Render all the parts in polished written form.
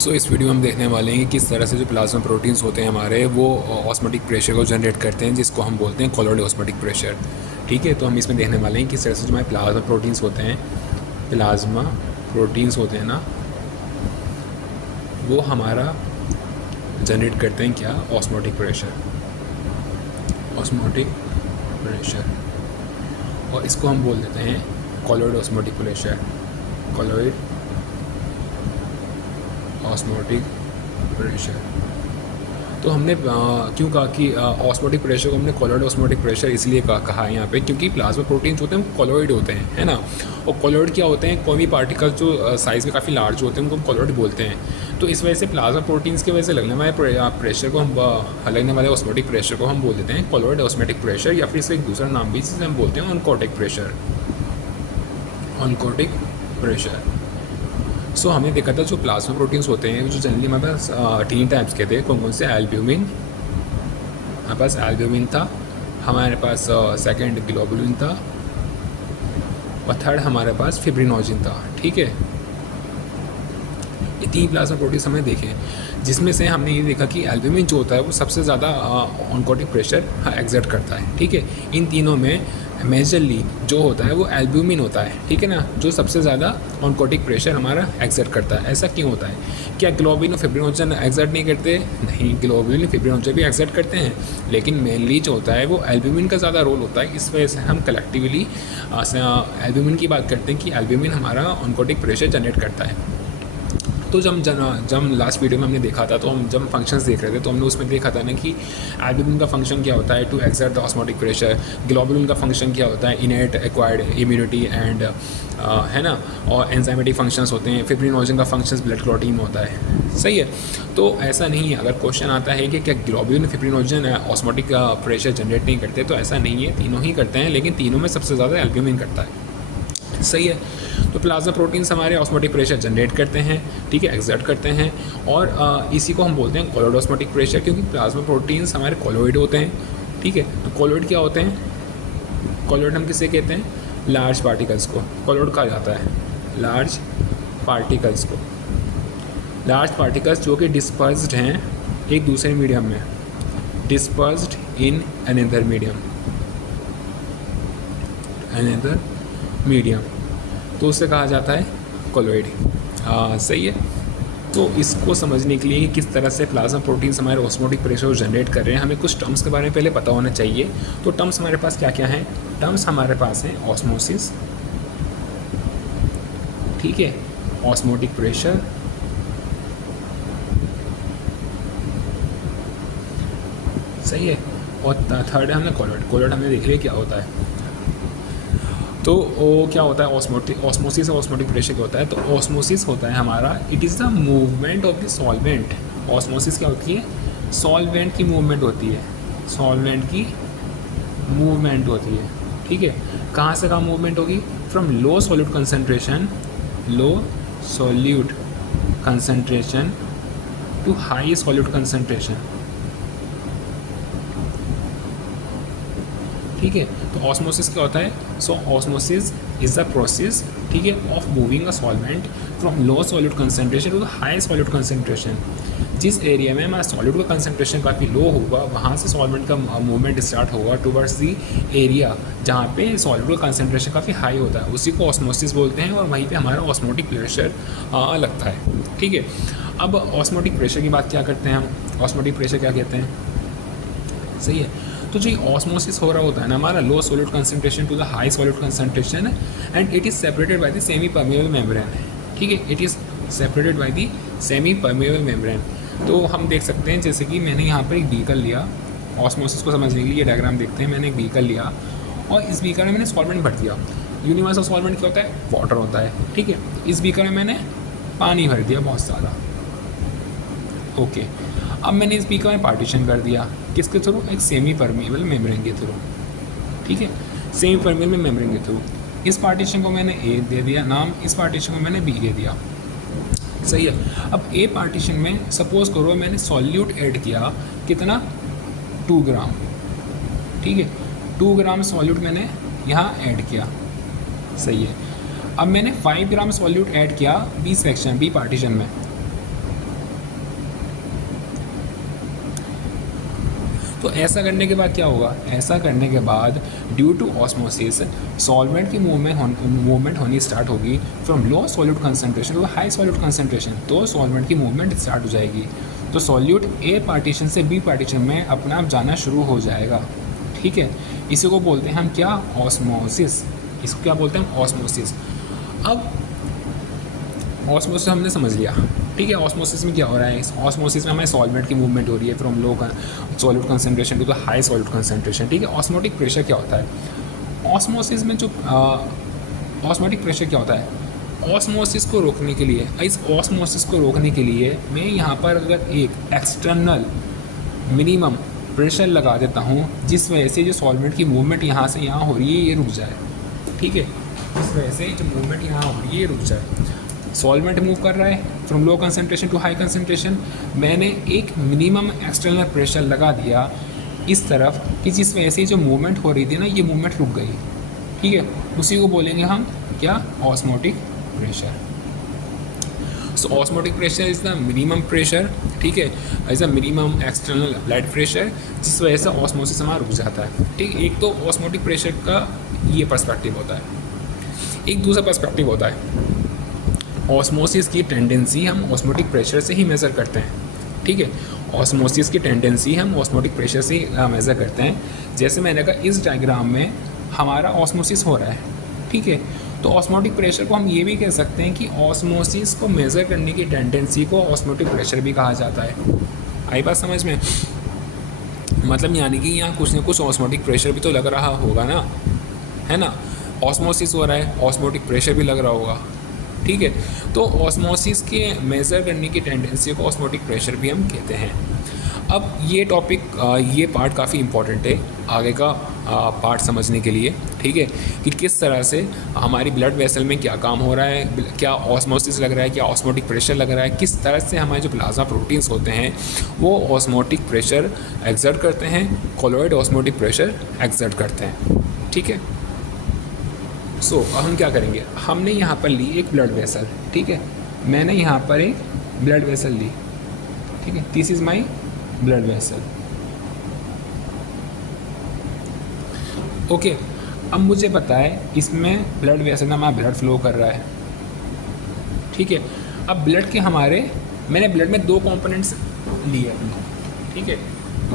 इस वीडियो में हम देखने वाले हैं कि किस तरह से जो प्लाज्मा प्रोटीन्स होते हैं हमारे वो ऑस्मोटिक प्रेशर को जनरेट करते हैं, जिसको हम बोलते हैं कोलॉइड ऑस्मोटिक प्रेशर। ठीक है, तो हम इसमें देखने वाले हैं किस तरह से जो हमारे प्लाज्मा प्रोटीन्स होते हैं ना, वो हमारा जनरेट करते हैं क्या, ऑस्मोटिक प्रेशर। और इसको हम बोल देते हैं कोलॉइड ऑस्मोटिक प्रेशर। तो हमने क्यों कहा कि ऑस्मोटिक प्रेशर को हमने कोलॉइड ऑस्मोटिक प्रेशर इसलिए कहा है यहाँ पे, क्योंकि प्लाज्मा प्रोटीन्स होते हैं वो कोलॉइड होते हैं, है ना। और कोलॉइड क्या होते हैं, कोई भी पार्टिकल जो साइज़ में काफ़ी लार्ज होते हैं उनको कोलॉइड बोलते हैं। तो इस वजह से प्लाज्मा प्रोटीन्स की वजह से लगने वाले प्रेशर को लगने वाले ऑस्मोटिक प्रेशर को हम बोल देते हैं कोलॉइड ऑस्मोटिक प्रेशर, या फिर इसका एक दूसरा नाम भी जिसे हम बोलते हैं ऑनकोटिक प्रेशर। सो हमने देखा था जो प्लाज्मा प्रोटीन्स होते हैं जो जनरली हमारे पास 3 टाइप्स के थे। कौन कौन से? एल्ब्यूमिन, हमारे पास एल्ब्यूमिन था, हमारे पास सेकंड ग्लोबुलिन था, और थर्ड हमारे पास फिब्रिनोजन था। ठीक है, ये 3 प्लाज्मा प्रोटीन्स हमने देखे, जिसमें से हमने ये देखा कि एल्ब्यूमिन जो होता है वो सबसे ज़्यादा ऑनकोटिक प्रेशर एक्सर्ट करता है। ठीक है, इन तीनों में मेजरली जो होता है वो एल्ब्यूमिन होता है। ठीक है ना, जो सबसे ज़्यादा ऑनकोटिक प्रेशर हमारा एक्सर्ट करता है। ऐसा क्यों होता है? क्या ग्लोबुलिन और फिब्रिनोजन एक्सर्ट नहीं करते? नहीं, ग्लोबुलिन और फिब्रिनोजन भी एक्सर्ट करते हैं, लेकिन मेनली जो होता है वो एल्ब्यूमिन का ज़्यादा रोल होता है। इस वजह से हम कलेक्टिवली एल्ब्यूमिन की बात करते हैं कि एल्ब्यूमिन हमारा ऑनकोटिक प्रेशर जनरेट करता है। तो जब लास्ट वीडियो में हमने देखा था, तो हम जब फंक्शंस देख रहे थे तो हमने उसमें देखा था ना कि एल्ब्यूमिन का फंक्शन क्या होता है, to exert the osmotic pressure. Globulin का फंक्शन क्या होता है, इनेट एक्वायर्ड इम्यूनिटी एंड है ना, और एंजाइमेटिक फंक्शंस होते हैं। फिब्रिनोजन का फंक्शंस ब्लड क्लॉटिंग में होता है। सही है, तो ऐसा नहीं है। अगर क्वेश्चन आता है कि क्या globulin fibrinogen osmotic pressure generate नहीं करते, तो ऐसा नहीं है, तीनों ही करते हैं, लेकिन तीनों में सबसे ज़्यादा एल्ब्यूमिन करता है। सही है, तो प्लाज्मा प्रोटीन्स हमारे ऑस्मोटिक प्रेशर जनरेट करते हैं, ठीक है, एक्सर्ट करते हैं, और इसी को हम बोलते हैं कोलॉइड ऑस्मोटिक प्रेशर, क्योंकि प्लाज्मा प्रोटीन्स हमारे कोलॉइड होते हैं। ठीक है, तो कोलॉइड क्या होते हैं? कोलॉइड हम किसे कहते हैं? लार्ज पार्टिकल्स को कोलॉइड कहा जाता है। लार्ज पार्टिकल्स जो कि डिस्पर्स्ड हैं एक दूसरे मीडियम में, डिस्पर्स्ड इन अनदर मीडियम, तो उसे कहा जाता है कोलॉइड। सही है, तो इसको समझने के लिए कि किस तरह से प्लाज्मा प्रोटीन्स हमारे ऑस्मोटिक प्रेशर को जनरेट कर रहे हैं, हमें कुछ टर्म्स के बारे में पहले पता होना चाहिए। तो टर्म्स हमारे पास क्या क्या हैं? टर्म्स हमारे पास हैं ऑस्मोसिस, ठीक है, ऑस्मोटिक प्रेशर, सही है, और थर्ड है हमने कोलॉइड हमने देख लिया क्या होता है। तो वो क्या होता है? ऑस्मोसिस और ऑस्मोटिक प्रेशर क्या होता है? तो ऑस्मोसिस होता है हमारा, it is the movement of the solvent. Osmosis क्या होती है? सॉल्वेंट की मूवमेंट होती है। ठीक है, कहाँ से कहाँ मूवमेंट होगी? From low solute concentration to high solute concentration. ठीक है, तो ऑस्मोसिस क्या होता है? So osmosis is the process, ठीक है, of moving a solvent from low solute concentration to the high solute concentration. जिस एरिया में हमारा सॉल्यूट का कंसनट्रेशन काफ़ी लो होगा, वहाँ से सॉल्वेंट का मूवमेंट स्टार्ट होगा टुवर्ड्स दी एरिया जहाँ पे सॉल्यूट का कंसनट्रेशन काफ़ी हाई होता है, उसी को ऑस्मोसिस बोलते हैं, और वहीं पे हमारा ऑस्मोटिक प्रेशर लगता है। ठीक है, अब ऑस्मोटिक प्रेशर की बात क्या करते हैं हम? ऑस्मोटिक प्रेशर क्या कहते हैं? सही है, तो जो ऑस्मोसिस हो रहा होता है ना हमारा, low solute concentration to the high solute concentration, and it is separated by the semi permeable membrane. ठीक है, it is separated by the semi permeable membrane. तो हम देख सकते हैं, जैसे कि मैंने यहाँ पर एक बीकर लिया, ऑस्मोसिस को समझने के लिए डायग्राम देखते हैं। मैंने एक बीकर लिया और इस बीकर में मैंने सॉल्वेंट भर दिया। यूनिवर्सल सॉल्वेंट क्या होता है? वाटर होता है। ठीक है, इस बीकर में मैंने पानी भर दिया बहुत सारा। ओके, अब मैंने इस बीकर में पार्टीशन कर दिया, किसके थ्रू? एक सेमी परमेबल मेम्ब्रेन के थ्रू। ठीक है, सेमी परमेबल मेम्ब्रेन के थ्रू। इस पार्टीशन को मैंने ए दे दिया नाम, इस पार्टीशन को मैंने बी दे दिया। सही है, अब ए पार्टीशन में सपोज करो मैंने सॉल्यूट ऐड किया, कितना? 2 ग्राम। ठीक है, 2 ग्राम सॉल्यूट मैंने यहाँ ऐड किया। सही है, अब मैंने 5 ग्राम सॉल्यूट ऐड किया बी सेक्शन, बी पार्टीशन में। तो ऐसा करने के बाद क्या होगा, ऐसा करने के बाद ड्यू टू ऑस्मोसिस सॉल्वेंट की मूवमेंट होनी स्टार्ट होगी from low solute concentration to high solute concentration, तो सॉल्वेंट की मूवमेंट स्टार्ट हो जाएगी। तो सॉल्यूट ए पार्टीशन से बी पार्टीशन में अपना आप जाना शुरू हो जाएगा। ठीक है, इसी को बोलते हैं हम क्या, ऑस्मोसिस। इसको क्या बोलते हैं, ऑस्मोसिस। अब ऑस्मोसिस हमने समझ लिया। ठीक है, ऑस्मोसिस में क्या हो रहा है, इस ऑस्मोसिस में हमें सॉल्वेंट की मूवमेंट हो रही है from low solute concentration to the high solute concentration. ठीक है, ऑस्मोटिक प्रेशर क्या होता है, ऑस्मोसिस में जो ऑस्मोटिक प्रेशर क्या होता है, ऑस्मोसिस को रोकने के लिए, इस ऑस्मोसिस को रोकने के लिए मैं यहाँ पर अगर एक एक्सटर्नल मिनिमम प्रेशर लगा देता हूँ जिस वजह से जो सॉल्वेंट की मूवमेंट यहाँ से यहाँ हो रही है ये रुक जाए। ठीक है, इस वजह से जो मूवमेंट यहाँ हो रही है ये रुक जाए। सॉल्वेंट मूव कर रहा है from low concentration to high concentration, मैंने एक मिनिमम एक्सटर्नल प्रेशर लगा दिया इस तरफ कि जिस वजह से जो मूवमेंट हो रही थी ना ये मूवमेंट रुक गई। ठीक है, उसी को बोलेंगे हम क्या, osmotic pressure. So osmotic pressure is the minimum pressure, ठीक है, is the minimum external blood pressure जिस वजह से ऑस्मोसिस हमारा रुक जाता है। ठीक, एक तो ऑस्मोटिक प्रेशर का ये पर्सपेक्टिव होता है, एक दूसरा पर्सपेक्टिव होता है ऑस्मोसिस की टेंडेंसी हम ऑस्मोटिक प्रेशर से ही मेज़र करते हैं। ठीक है, ऑस्मोसिस की टेंडेंसी हम ऑस्मोटिक प्रेशर से मेज़र करते हैं। जैसे मैंने कहा इस डायग्राम में हमारा ऑस्मोसिस हो रहा है। ठीक है, तो ऑस्मोटिक प्रेशर को हम ये भी कह सकते हैं कि ऑस्मोसिस को मेज़र करने की टेंडेंसी को ऑस्मोटिक प्रेशर भी कहा जाता है। आई बात समझ में, मतलब यानी कि यहाँ कुछ न कुछ ऑस्मोटिक प्रेशर भी तो लग रहा होगा ना, है ना, ऑस्मोसिस हो रहा है, ऑस्मोटिक प्रेशर भी लग रहा होगा। ठीक है, तो ऑस्मोसिस के मेज़र करने की टेंडेंसी को ऑस्मोटिक प्रेशर भी हम कहते हैं। अब ये टॉपिक, ये पार्ट काफ़ी इम्पॉर्टेंट है आगे का पार्ट समझने के लिए। ठीक है, कि किस तरह से हमारी ब्लड वेसल में क्या काम हो रहा है, क्या ऑस्मोसिस लग रहा है, क्या ऑस्मोटिक प्रेशर लग रहा है, किस तरह से हमारे जो प्लाज्मा प्रोटीन्स होते हैं वो ऑस्मोटिक प्रेशर एक्सर्ट करते हैं, कोलॉइड ऑस्मोटिक प्रेशर एक्सर्ट करते हैं। ठीक है, सो अब हम क्या करेंगे, हमने यहाँ पर ली एक ब्लड वेसल। ठीक है, मैंने यहाँ पर एक ब्लड वेसल ली। ठीक है, this is my blood vessel. Okay, अब मुझे पता है इसमें ब्लड वेसल में हमारा ब्लड फ्लो कर रहा है। ठीक है, अब ब्लड के मैंने ब्लड में दो कंपोनेंट्स लिए अपने। ठीक है,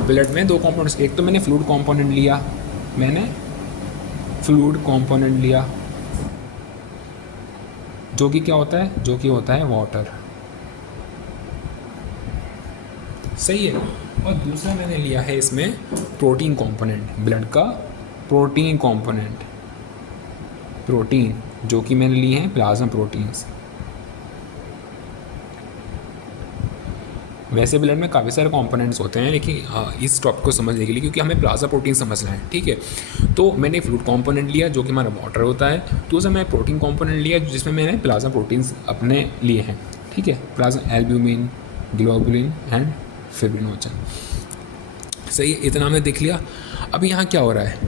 ब्लड में दो कंपोनेंट्स, एक तो मैंने फ्लूइड कंपोनेंट लिया, जो कि क्या होता है, जो कि होता है वाटर। सही है, और दूसरा मैंने लिया है इसमें प्रोटीन कंपोनेंट, ब्लड का प्रोटीन कंपोनेंट, प्रोटीन जो कि मैंने लिए हैं प्लाज्मा प्रोटीन्स। वैसे ब्लड में काफ़ी सारे कंपोनेंट्स होते हैं, लेकिन इस टॉपिक को समझने के लिए क्योंकि हमें प्लाज्मा प्रोटीन समझना है। ठीक है, तो मैंने फ्लूइड कंपोनेंट लिया जो कि हमारा वाटर होता है, दूसरा मैंने प्रोटीन कंपोनेंट लिया जिसमें मैंने प्लाज्मा प्रोटीन्स अपने लिए हैं। ठीक है, plasma albumin, globulin and fibrinogen. सही है, इतना हमने देख लिया। अब यहाँ क्या हो रहा है,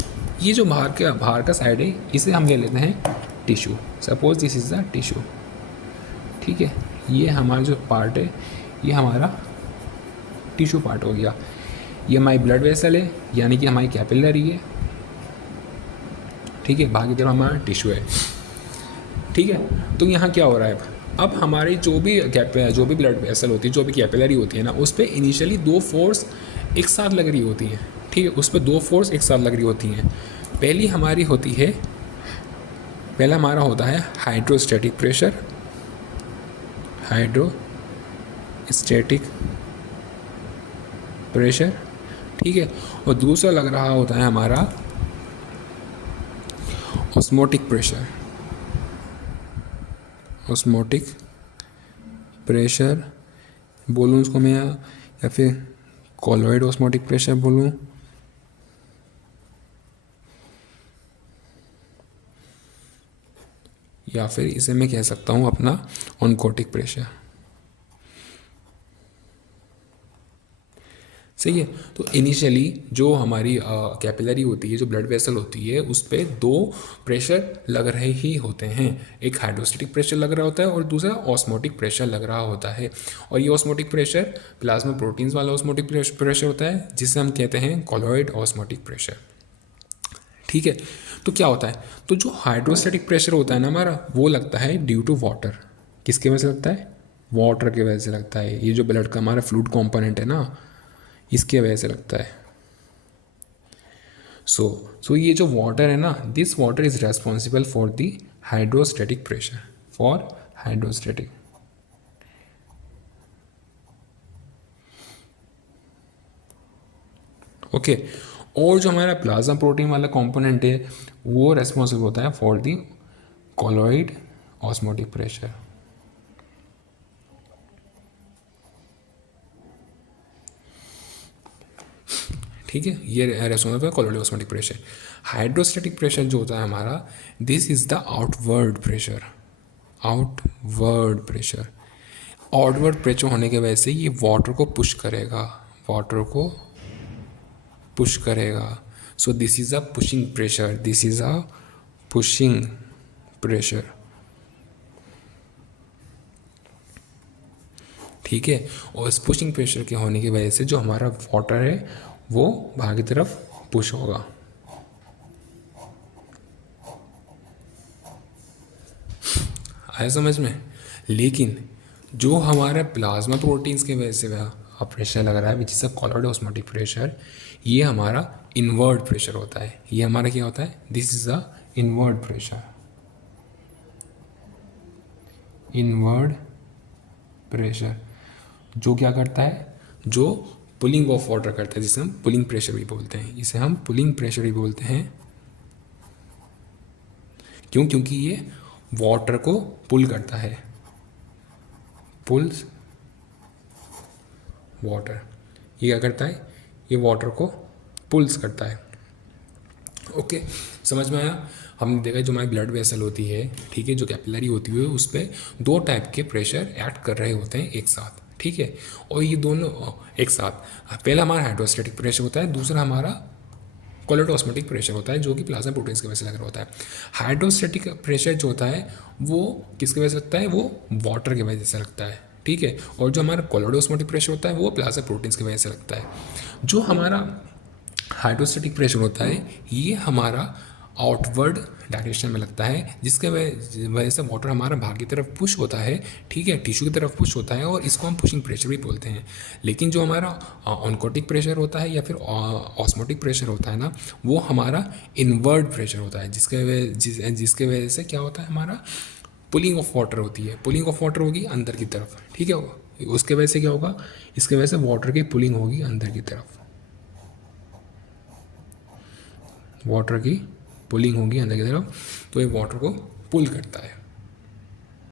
ये जो बाहर का साइड है इसे हम ले लेते हैं tissue. Suppose this is the tissue. ठीक है, ये हमारा जो पार्ट है ये हमारा टिश्यू पार्ट हो गया। ये हमारी ब्लड वेसल है, यानी कि हमारी कैपिलरी है। ठीक है, बाकी तरफ हमारा टिश्यू है। ठीक है, तो यहाँ क्या हो रहा है, अब हमारी जो भी ब्लड वेसल होती है, जो भी कैपिलरी होती है ना, उस पर इनिशियली दो फोर्स एक साथ लग रही होती हैं। ठीक है, उस पर दो फोर्स एक साथ लग रही होती हैं। पहला हमारा होता है हाइड्रोस्टैटिक प्रेशर, ठीक है, और दूसरा लग रहा होता है हमारा ऑस्मोटिक प्रेशर बोलूँ उसको मैं, या फिर कोलॉइड ऑस्मोटिक प्रेशर बोलूँ, या फिर इसे मैं कह सकता हूँ अपना ऑनकोटिक प्रेशर। सही है। तो इनिशियली जो हमारी कैपिलरी होती है, जो ब्लड वेसल होती है, उस पर दो प्रेशर लग रहे ही होते हैं। एक हाइड्रोस्टेटिक प्रेशर लग रहा होता है और दूसरा ऑस्मोटिक प्रेशर लग रहा होता है। और ये ऑस्मोटिक प्रेशर प्लाज्मा प्रोटीन्स वाला ऑस्मोटिक प्रेशर होता है, जिसे हम कहते हैं कॉलॉइड ऑस्मोटिक प्रेशर। ठीक है। तो क्या होता है, तो जो हाइड्रोस्टेटिक प्रेशर होता है ना हमारा, वो लगता है ड्यू टू वाटर। किसके वजह से लगता है? वाटर की वजह से लगता है। ये जो ब्लड का हमारा फ्लूइड कंपोनेंट है ना, इसके वजह से लगता है। सो ये जो वाटर है ना, this water is responsible for the hydrostatic pressure, for hydrostatic. Okay. और जो हमारा प्लाज्मा प्रोटीन वाला कंपोनेंट है, वो रेस्पॉन्सिबल होता है for the colloid osmotic pressure. ठीक है, ये रेस्पॉन्सिबल है colloid osmotic pressure. Hydrostatic pressure जो होता है हमारा, this is the outward pressure. Outward pressure, outward pressure होने की वजह से ये वाटर को पुश करेगा, वाटर को पुश करेगा। So this is a pushing pressure, this is a pushing pressure. ठीक है। और इस पुशिंग प्रेशर के होने की वजह से जो हमारा वाटर है वो बाहर की तरफ पुश होगा। आया समझ में? लेकिन जो हमारा प्लाज्मा प्रोटीन्स की वजह से प्रेशर लग रहा है, which is a colloid osmotic pressure, ये हमारा इनवर्ड प्रेशर होता है। ये हमारा क्या होता है? This is a inward pressure. Inward pressure जो क्या करता है? जो पुलिंग ऑफ वाटर करता है, जिसे हम पुलिंग प्रेशर भी बोलते हैं। इसे हम पुलिंग प्रेशर भी बोलते हैं। क्यों? क्योंकि ये वाटर को पुल करता है, पुल्स वाटर। ये क्या करता है? ये वाटर को पुल्स करता है। ओके, समझ में आया? हमने देखा जो हमारी ब्लड वेसल होती है, ठीक है, जो कैपिलरी होती है, उस पर दो टाइप के प्रेशर एक्ट कर रहे होते हैं एक साथ। ठीक है। और ये दोनों एक साथ, पहला हमारा हाइड्रोस्टेटिक प्रेशर होता है, दूसरा हमारा कॉलॉइड ऑस्मोटिक प्रेशर होता है, जो कि प्लाज्मा प्रोटीन्स की वजह से लग रहा होता है। हाइड्रोस्टेटिक प्रेशर जो होता है वो किसकी वजह से लगता है? वो वाटर की वजह से लगता है। ठीक है। और जो हमारा कॉलॉइड ऑस्मोटिक प्रेशर होता है वो प्लाज्मा प्रोटीन्स की वजह से लगता है। जो हमारा हाइड्रोस्टेटिक प्रेशर होता है, ये हमारा आउटवर्ड डायरेक्शन में लगता है, जिसके वजह से वाटर हमारा भाग की तरफ पुश होता है। ठीक है, टिश्यू की तरफ पुश होता है, और इसको हम पुशिंग प्रेशर भी बोलते हैं। लेकिन जो हमारा ऑनकोटिक प्रेशर होता है या फिर ऑस्मोटिक प्रेशर होता है ना, वो हमारा इनवर्ड प्रेशर होता है, जिसके वजह से क्या होता है? हमारा पुलिंग ऑफ वाटर होती है। पुलिंग ऑफ वाटर होगी अंदर की तरफ। ठीक है। उसके वजह से क्या होगा? इसके वजह से वाटर की पुलिंग होगी अंदर की तरफ, वाटर की पुलिंग होगी अंदर की तरफ, तो ये वाटर को पुल करता है।